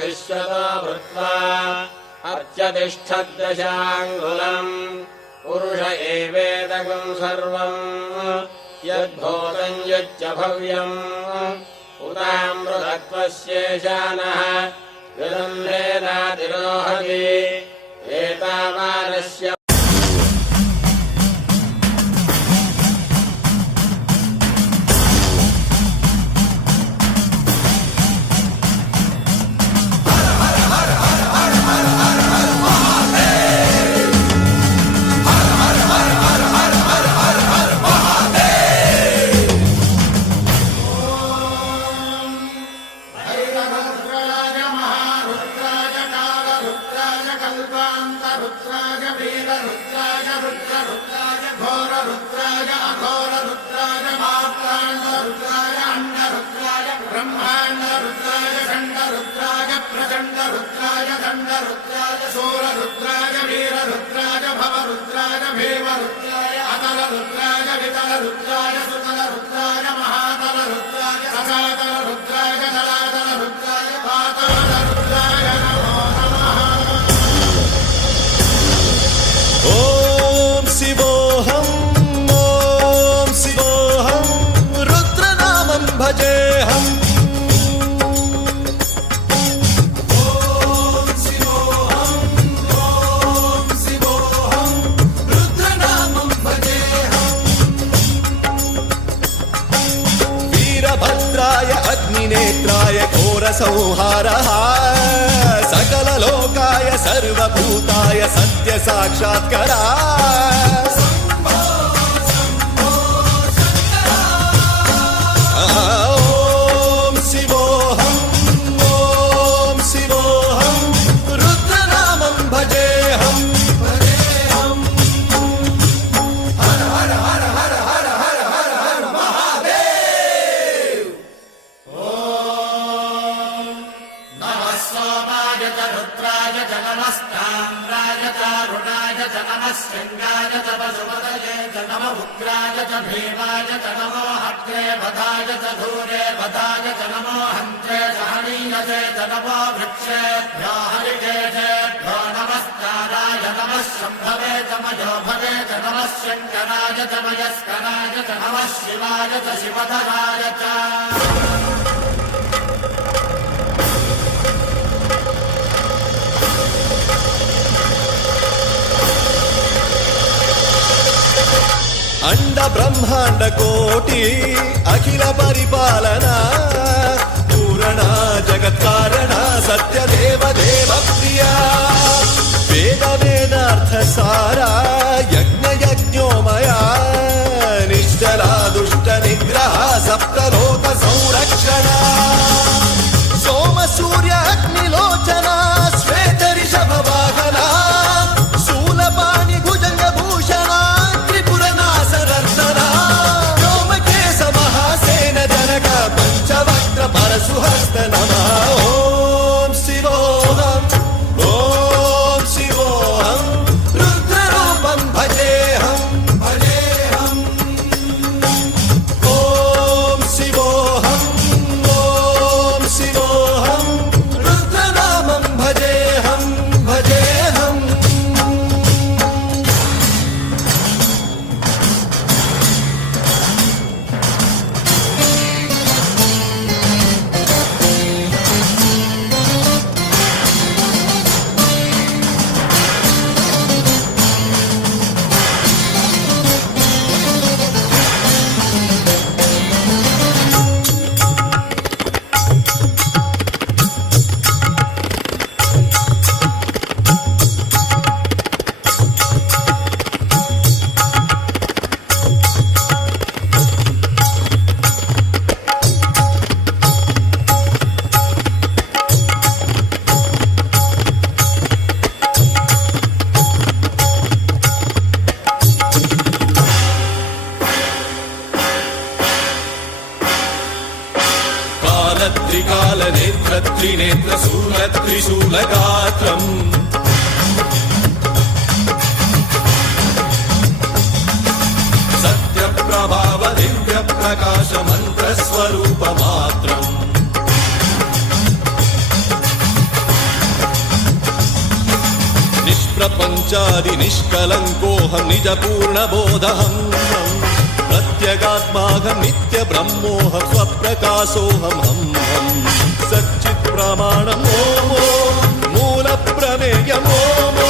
विश्वतो भूत्वा अत्यतिष्ठद्दशाङ्गुलम् पुरुष एवेदकं सर्वम् यद्भूतं यच्च भव्यम् उतामृतत्वस्येशानः विदम्भेनातिरोहति एतावानस्य शूररुद्राय वीररुद्राय भवरुद्राय भीमरुद्राय अतलरुद्राय वितलरुद्राय सुतलरुद्राय महातलरुद्राय सकातलरुद्राय जलातलरुद्राय पातालरुद्राय नमो नमः। ओम शिवोऽहं रुद्रनामं भजेऽहम्। अग्निनेत्राय घोरसंहारः सकललोकाय सर्वभूताय सत्यसाक्षात्करः। ॐ शिवोऽहं रुद्रनामं भजेऽहम्। हर हर हर हर हर हर हर हर महादेव। रुद्राय च नमस्ताम्राय च रुणाय च नमः शृङ्गाय च पशुपतये च नमः उग्राय च भीमाय च नमो हत्रे वधाय च धूरे वधाय च नमो हन्त्रे च हनीयसे च नमो वृक्षेभ्यो हरिकेशेभ्यो नमस्काराय नमः शम्भवे च मयोभवे च नमः शङ्कराय च मयस्कराय च नमः शिवाय च शिवधराय च। अंड ब्रह्मांड कोटि अखिल परिपालना पूर्ण जगत्कारण सत्यदेव देव प्रिया वेद वेदार्थ सारा यज्ञ यज्ञोमया निश्चला दुष्ट निग्रह सप्तलोक संरक्षण सोम सूर्य अग्निलोचना श्वेत ऋषभ वाहना शूलपाणि भुजंग भूषण परशुहस्त नमः। ओम शिवोऽहं रुद्ररूपं भजेऽहम्। ओम शिवोऽहं रुद्रनामं भजेऽहम्। त्रिकालनेत्र त्रिनेत्र शूलत्रिशूलगात्रम् सत्यप्रभाव दिव्यप्रकाश मन्त्रस्वरूपमात्रम् प्रपञ्चादि निष्कलङ्कोऽहं निजपूर्णबोधहं प्रत्यगात्माहं नित्यब्रह्मोऽहं स्वप्रकाशोऽहं सच्चित्प्रमाणम् ॐ मूलप्रमेयम् ॐ